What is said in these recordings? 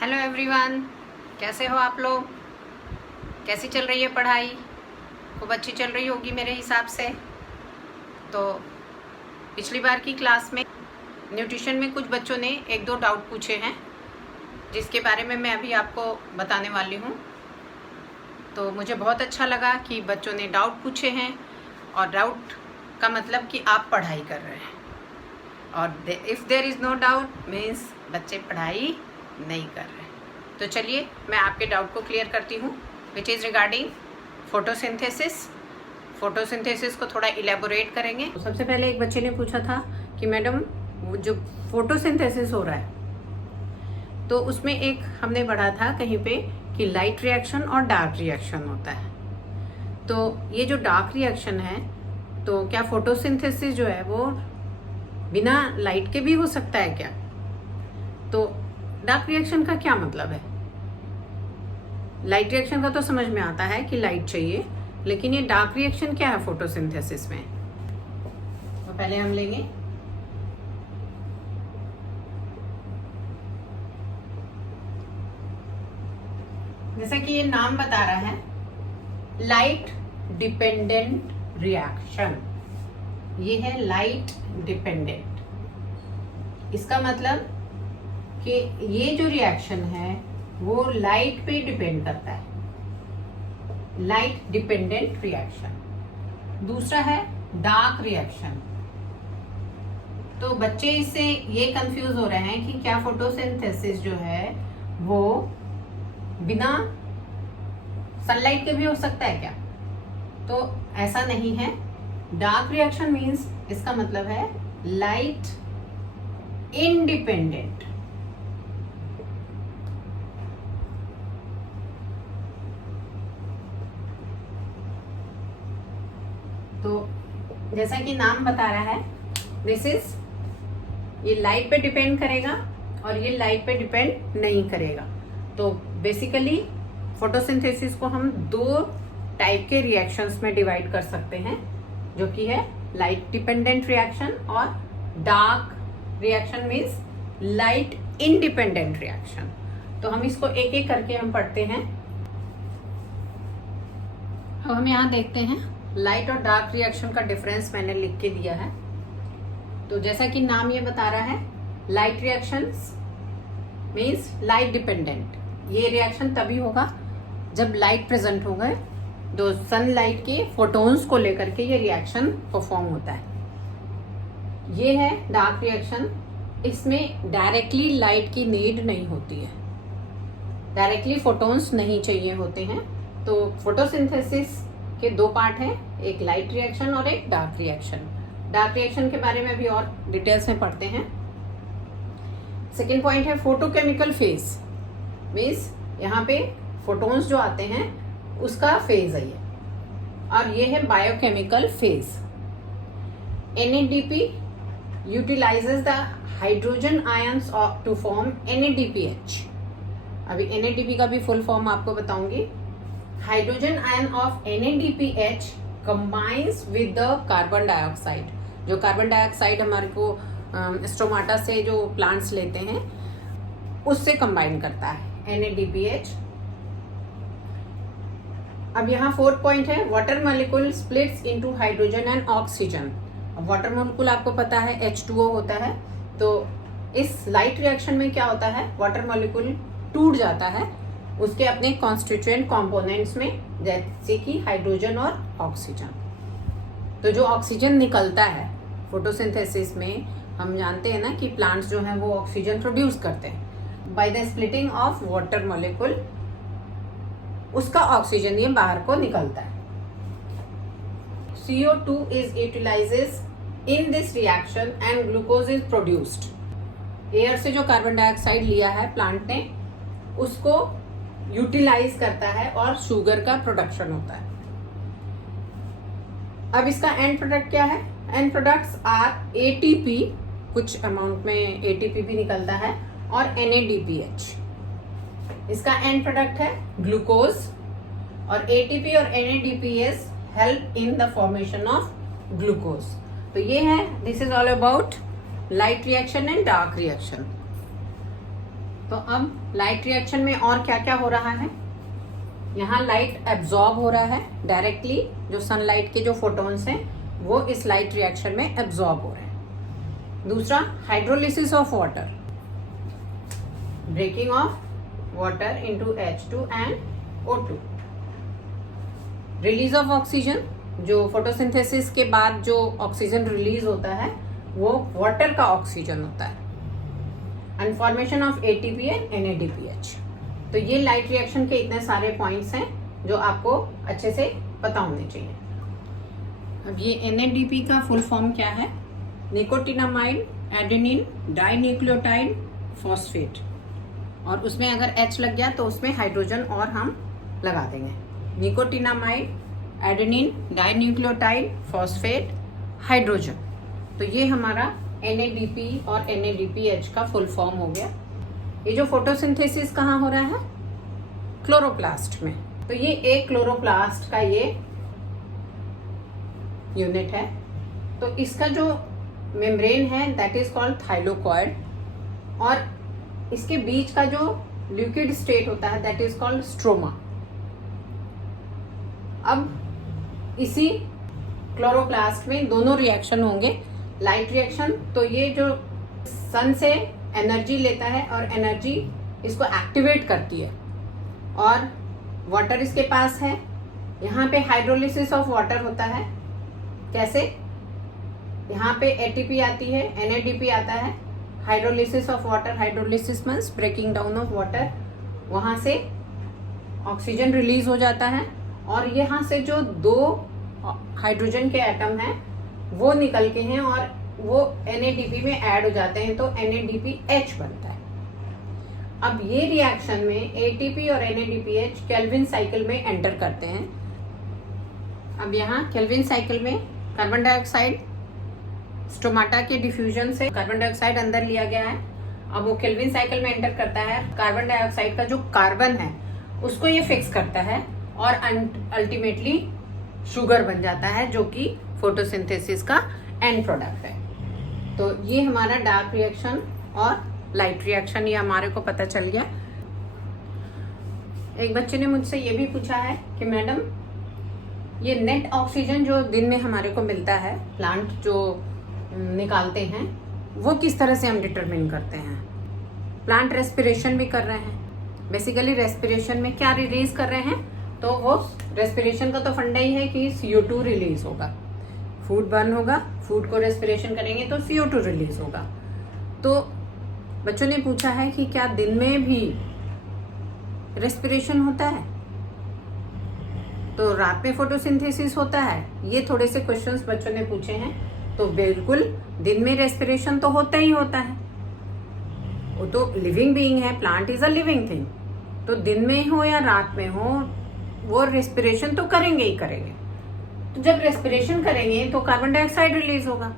Hello everyone, कैसे हो आप लोग? कैसी चल रही है पढ़ाई? खूब अच्छी चल रही होगी मेरे हिसाब से। तो पिछली बार की क्लास में न्यूट्रिशन में कुछ बच्चों ने एक दो डाउट पूछे हैं, जिसके बारे में मैं अभी आपको बताने वाली हूँ। तो मुझे बहुत अच्छा लगा कि बच्चों ने डाउट पूछे हैं, और डाउट का मतलब कि आप पढ़ाई कर रहे हैं, और if there is no doubt means बच्चे पढ़ाई नहीं कर रहे। तो चलिए मैं आपके डाउट को क्लियर करती हूँ, which is regarding photosynthesis. Photosynthesis को थोड़ा इलेबोरेट करेंगे। तो सबसे पहले एक बच्चे ने पूछा था कि मैडम जो फोटोसिंथेसिस हो रहा है, तो उसमें एक हमने पढ़ा था कहीं पे कि लाइट रिएक्शन और डार्क रिएक्शन होता है। तो ये जो डार्क रिएक्शन है, तो क्या फोटोसिंथेसिस जो है वो बिना लाइट के भी हो सकता है क्या? तो डार्क रिएक्शन का क्या मतलब है? लाइट रिएक्शन का तो समझ में आता है कि लाइट चाहिए, लेकिन ये डार्क रिएक्शन क्या है फोटोसिंथेसिस में? तो पहले हम लेंगे जैसा कि ये नाम बता रहा है, लाइट डिपेंडेंट रिएक्शन। ये है लाइट डिपेंडेंट। इसका मतलब कि ये जो रिएक्शन है वो लाइट पे डिपेंड करता है, लाइट डिपेंडेंट रिएक्शन। दूसरा है डार्क रिएक्शन। तो बच्चे इससे ये कंफ्यूज हो रहे हैं कि क्या फोटोसिंथेसिस जो है वो बिना सनलाइट के भी हो सकता है क्या? तो ऐसा नहीं है। डार्क रिएक्शन मीन्स इसका मतलब है लाइट इंडिपेंडेंट। तो जैसा कि नाम बता रहा है, दिस इज, ये लाइट पे डिपेंड करेगा और ये लाइट पे डिपेंड नहीं करेगा। तो बेसिकली फोटोसिंथेसिस को हम दो टाइप के रिएक्शंस में डिवाइड कर सकते हैं, जो कि है लाइट डिपेंडेंट रिएक्शन और dark reaction means light independent reaction. तो हम इसको एक एक करके हम पढ़ते हैं। अब हम यहाँ देखते हैं लाइट और डार्क रिएक्शन का डिफरेंस मैंने लिख के दिया है। तो जैसा कि नाम ये बता रहा है, light reactions means light dependent. ये रिएक्शन तभी होगा जब लाइट प्रेजेंट हो गए, तो सनलाइट के फोटोन्स को लेकर के ये रिएक्शन परफॉर्म होता है। ये है डार्क रिएक्शन। इसमें डायरेक्टली लाइट की नीड नहीं होती है, डायरेक्टली फोटोन्स नहीं चाहिए होते हैं। तो फोटोसिंथेसिस के दो पार्ट हैं, एक लाइट रिएक्शन और एक डार्क रिएक्शन। डार्क रिएक्शन के बारे में भी और डिटेल्स में पढ़ते हैं। सेकेंड पॉइंट है फोटोकेमिकल फेज, मीन्स यहाँ पे फोटोन्स जो आते हैं उसका फेज है ये। और ये है biochemical phase. NADP utilizes the hydrogen ions to form NADPH। अभी NADP का भी फुल फॉर्म आपको बताऊंगी। Hydrogen ion of NADPH combines with the carbon dioxide. जो कार्बन डाइऑक्साइड हमारे को स्टोमाटा से जो प्लांट्स लेते हैं उससे कंबाइन करता है NADPH। अब यहाँ फोर्थ पॉइंट है water molecule splits into hydrogen and oxygen. Water molecule आपको पता है H2O होता है। तो इस लाइट रिएक्शन में क्या होता है, वाटर मॉलिक्यूल टूट जाता है उसके अपने कॉन्स्टिट्यूएंट कंपोनेंट्स में, जैसे कि हाइड्रोजन और ऑक्सीजन। तो जो ऑक्सीजन निकलता है फोटोसिंथेसिस में, हम जानते हैं ना कि प्लांट्स जो हैं वो ऑक्सीजन प्रोड्यूस करते हैं by the splitting of water molecule. उसका ऑक्सीजन ये बाहर को निकलता है। CO2 is utilizes in this reaction and glucose is produced। Air से जो कार्बन डाइऑक्साइड लिया है प्लांट ने उसको यूटिलाइज करता है और शुगर का प्रोडक्शन होता है। अब इसका एंड प्रोडक्ट क्या है? एंड प्रोडक्ट्स आर ATP, कुछ अमाउंट में ATP भी निकलता है, और NADPH। इसका एंड प्रोडक्ट है ग्लूकोज, और ATP और NADPH help in the formation of glucose. तो ये है, this is all about light reaction and dark reaction. तो अब लाइट रिएक्शन में और क्या क्या हो रहा है, यहाँ लाइट एब्जॉर्ब हो रहा है डायरेक्टली, जो सनलाइट के जो फोटॉन्स हैं वो इस लाइट रिएक्शन में एब्जॉर्ब हो रहे हैं। दूसरा, hydrolysis of water, breaking of water into H2 and O2। Release of oxygen, जो फोटोसिंथेसिस के बाद जो ऑक्सीजन रिलीज होता है वो वाटर का ऑक्सीजन होता है। And formation of ATP and NADPH। तो ये लाइट रिएक्शन के इतने सारे पॉइंट्स हैं जो आपको अच्छे से पता होने चाहिए। अब ये NADP का फुल फॉर्म क्या है, निकोटिनामाइड एडेनिन डाइन्यूक्लियोटाइड फॉस्फेट, और उसमें अगर H लग गया तो उसमें हाइड्रोजन और हम लगा देंगे। Nicotinamide adenine dinucleotide phosphate hydrogen, तो ये हमारा NADP और NADPH का फुल फॉर्म हो गया। ये जो फोटोसिंथेसिस कहाँ हो रहा है, क्लोरोप्लास्ट में। तो ये एक क्लोरोप्लास्ट का ये यूनिट है। तो इसका जो मेम्ब्रेन है दैट इज कॉल्ड थाइलोकॉइड, और इसके बीच का जो लिक्विड स्टेट होता है दैट इज कॉल्ड स्ट्रोमा। अब इसी क्लोरोप्लास्ट में दोनों रिएक्शन होंगे, लाइट रिएक्शन, तो ये जो सन से एनर्जी लेता है और एनर्जी इसको एक्टिवेट करती है, और वाटर इसके पास है। यहाँ पे हाइड्रोलिसिस ऑफ वाटर होता है, कैसे, यहाँ पे ATP आती है, NADP आता है, hydrolysis of water, hydrolysis means breaking down of water, वहां से ऑक्सीजन रिलीज हो जाता है, और यहाँ से जो दो हाइड्रोजन के एटम हैं वो निकल के हैं और वो NADP में ऐड हो जाते हैं, तो NADPH बनता है। अब ये रिएक्शन में ATP और NADPH केल्विन साइकिल में एंटर करते हैं। अब यहाँ केल्विन साइकिल में कार्बन डाइऑक्साइड, स्टोमाटा के डिफ्यूजन से कार्बन डाइऑक्साइड अंदर लिया गया है, अब वो केल्विन साइकिल में एंटर करता है। कार्बन डाइऑक्साइड का जो कार्बन है उसको ये फिक्स करता है और अल्टीमेटली शुगर बन जाता है, जो कि फोटोसिंथेसिस का एंड प्रोडक्ट है। तो ये हमारा डार्क रिएक्शन और लाइट रिएक्शन ये हमारे को पता चल गया। एक बच्चे ने मुझसे ये भी पूछा है कि मैडम ये नेट ऑक्सीजन जो दिन में हमारे को मिलता है, प्लांट जो निकालते हैं, वो किस तरह से हम डिटरमिन करते हैं। प्लांट रेस्पिरेशन भी कर रहे हैं, बेसिकली रेस्पिरेशन में क्या रिलीज कर रहे हैं, तो वो रेस्पिरेशन का तो फंडा ही है कि CO2 रिलीज होगा, फूड बर्न होगा, फूड को रेस्पिरेशन करेंगे तो CO2 रिलीज होगा। तो बच्चों ने पूछा है कि क्या दिन में भी रेस्पिरेशन होता है, तो रात में फोटोसिंथेसिस होता है, ये थोड़े से क्वेश्चंस बच्चों ने पूछे हैं। तो बिल्कुल दिन में रेस्पिरेशन तो होता ही होता है, वो तो लिविंग बीइंग है, plant is a living thing, तो दिन में हो या रात में हो वो रेस्पिरेशन तो करेंगे ही करेंगे। तो जब रेस्पिरेशन करेंगे तो कार्बन डाइऑक्साइड रिलीज होगा।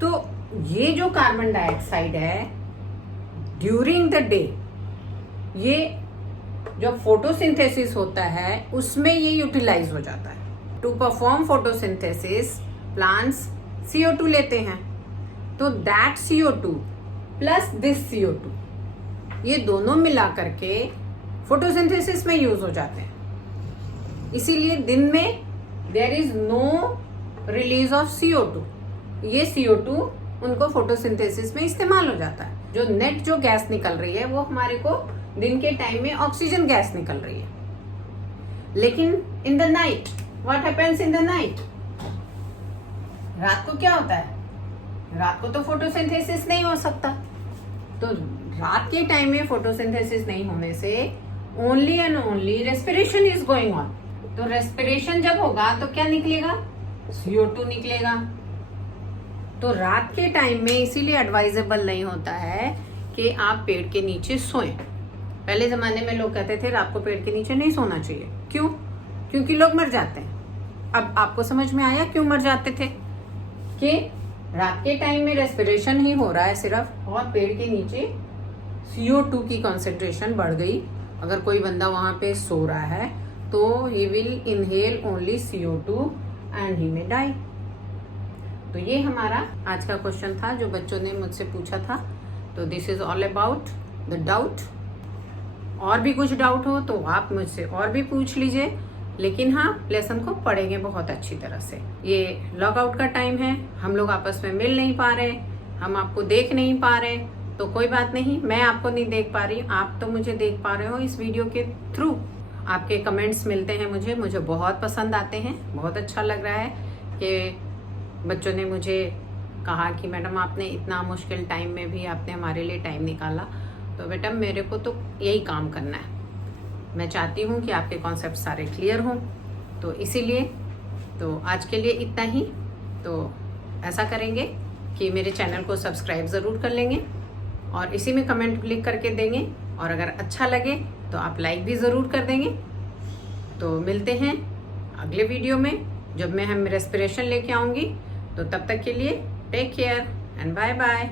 तो ये जो कार्बन डाइऑक्साइड है ड्यूरिंग द डे, ये जब फोटोसिंथेसिस होता है उसमें ये यूटिलाइज हो जाता है। To perform photosynthesis plants CO2 लेते हैं, तो that CO2 plus this CO2 ये दोनों मिला करके फोटोसिंथेसिस में यूज हो जाते हैं। इसीलिए दिन में there is no release of CO2, ये CO2 उनको फोटोसिंथेसिस में इस्तेमाल हो जाता है। जो नेट जो गैस निकल रही है वो हमारे को दिन के टाइम में ऑक्सीजन गैस निकल रही है। लेकिन in the night what happens in the night, रात को क्या होता है, रात को तो फोटोसिंथेसिस नहीं हो सकता, तो रात के टाइम में फोटोसिंथेसिस नहीं होने से only and only respiration is going on. तो रेस्पिरेशन जब होगा तो क्या निकलेगा, CO2 निकलेगा। तो रात के टाइम में इसीलिए एडवाइजेबल नहीं होता है कि आप पेड़ के नीचे सोएं। पहले जमाने में लोग कहते थे रात को पेड़ के नीचे नहीं सोना चाहिए, क्यों, क्योंकि लोग मर जाते हैं। अब आपको समझ में आया क्यों मर जाते थे, कि रात के टाइम में रेस्पिरेशन ही हो रहा है सिर्फ, और पेड़ के नीचे CO2 की कॉन्सेंट्रेशन बढ़ गई। अगर कोई बंदा वहां पे सो रहा है तो he will inhale only CO2 and he may die. तो ये हमारा आज का क्वेश्चन था जो बच्चों ने मुझसे पूछा था तो this is all about the doubt. और भी कुछ डाउट हो तो आप मुझसे और भी पूछ लीजिए, लेकिन हाँ लेसन को पढ़ेंगे बहुत अच्छी तरह से। ये लॉग आउट का टाइम है, हम लोग आपस में मिल नहीं पा रहे, हम आपको देख नहीं पा रहे, तो कोई बात नहीं, मैं आपको नहीं देख पा रही, आप तो मुझे देख पा रहे हो इस वीडियो के थ्रू। आपके कमेंट्स मिलते हैं मुझे बहुत पसंद आते हैं। बहुत अच्छा लग रहा है कि बच्चों ने मुझे कहा कि मैडम आपने इतना मुश्किल टाइम में भी आपने हमारे लिए टाइम निकाला। तो बेटा मेरे को तो यही काम करना है, मैं चाहती हूँ कि आपके कॉन्सेप्ट सारे क्लियर हों, तो इसीलिए तो आज के लिए इतना ही। तो ऐसा करेंगे कि मेरे चैनल को सब्सक्राइब ज़रूर कर लेंगे और इसी में कमेंट क्लिक करके देंगे, और अगर अच्छा लगे तो आप लाइक भी ज़रूर कर देंगे। तो मिलते हैं अगले वीडियो में जब मैं रेस्पिरेशन लेके आऊँगी। तो तब तक के लिए take care and bye bye.